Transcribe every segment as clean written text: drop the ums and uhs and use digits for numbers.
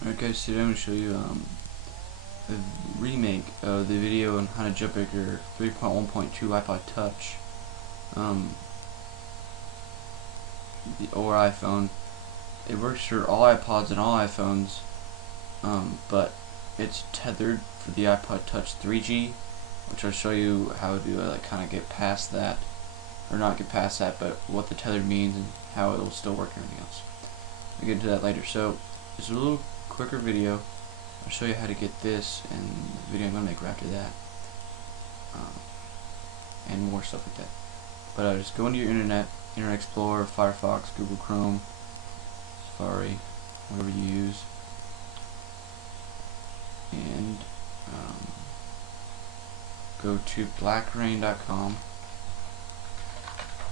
Alright guys, today I'm going to show you a remake of the video on how to jailbreak your 3.1.2 iPod Touch or iPhone. It works for all iPods and all iPhones, but it's tethered for the iPod Touch 3G, which I'll show you how to kind of get past that, or not get past that, but what the tether means and how it will still work and everything else. We'll get into that later. So it's a little quicker video. I'll show you how to get this and the video I'm going to make right after that, and more stuff like that. But just go into your Internet Explorer, Firefox, Google Chrome, Safari, whatever you use, and go to blackrain.com,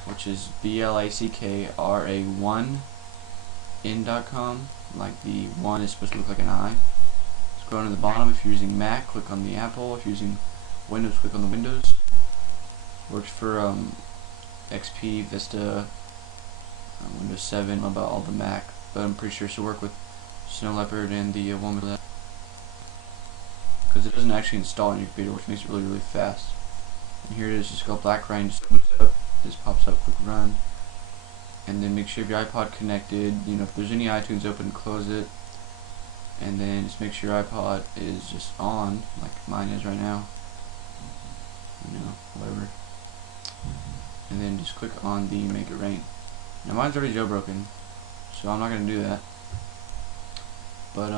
which is BLACKRA1in.com. Like the 1 is supposed to look like an I. Scroll down to the bottom. If you're using Mac, click on the Apple. If you're using Windows, click on the Windows. Works for XP, Vista, Windows 7, about all the Mac, but I'm pretty sure it should work with Snow Leopard and the one with that, because it doesn't actually install on your computer, which makes it really fast. And here it is. Just go Black Rain, just opens up. This pops up. Click Run. And then make sure you have your iPod connected. You know, if there's any iTunes open, close it. And then just make sure your iPod is just on, like mine is right now. You know, whatever. And then just click on the Make It Rain. Now mine's already jailbroken, so I'm not gonna do that. But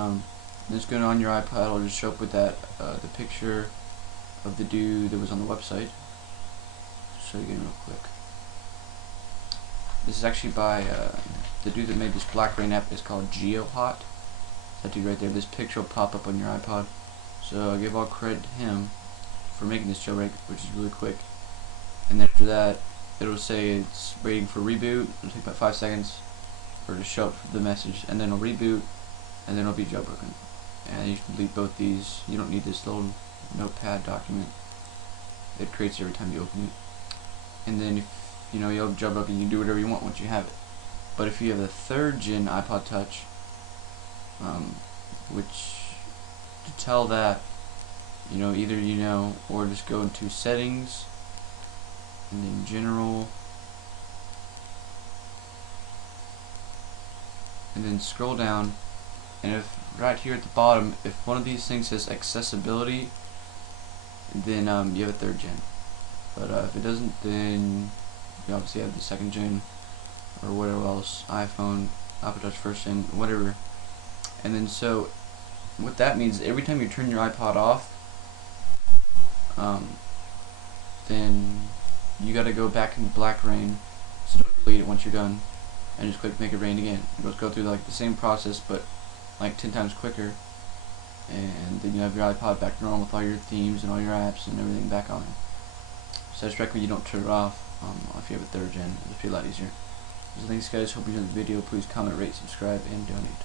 just going on your iPod, it'll just show up with that the picture of the dude that was on the website. Just show you again real quick. This is actually by the dude that made this Black Rain app. Is called GeoHot. That dude right there. This picture will pop up on your iPod. So I give all credit to him for making this jailbreak, which is really quick. And then after that, it'll say it's waiting for reboot. It'll take about 5 seconds for it to show up the message, and then it'll reboot, and then it'll be jailbroken. And you can delete both these. You don't need this little notepad document. It creates every time you open it. And then if you know, you'll jailbroken, you can do whatever you want once you have it. But if you have a 3rd gen iPod Touch, which to tell that, you know, either you know, or just go into settings, and then general, and then scroll down, and if right here at the bottom, if one of these things says accessibility, then you have a 3rd gen. But if it doesn't, then you obviously have the 2nd gen, or whatever else, iPhone, iPod Touch 1st gen, whatever. And then so what that means, every time you turn your iPod off, then you gotta go back into Black Rain, so don't delete it once you're done, and just click Make It Rain again. It will go through like the same process, but like 10 times quicker, and then you have your iPod back to normal with all your themes and all your apps and everything back on. So that's recommend you don't turn it off if you have a 3rd gen. It'll be a lot easier. So thanks guys, hope you enjoyed the video. Please comment, rate, subscribe, and donate.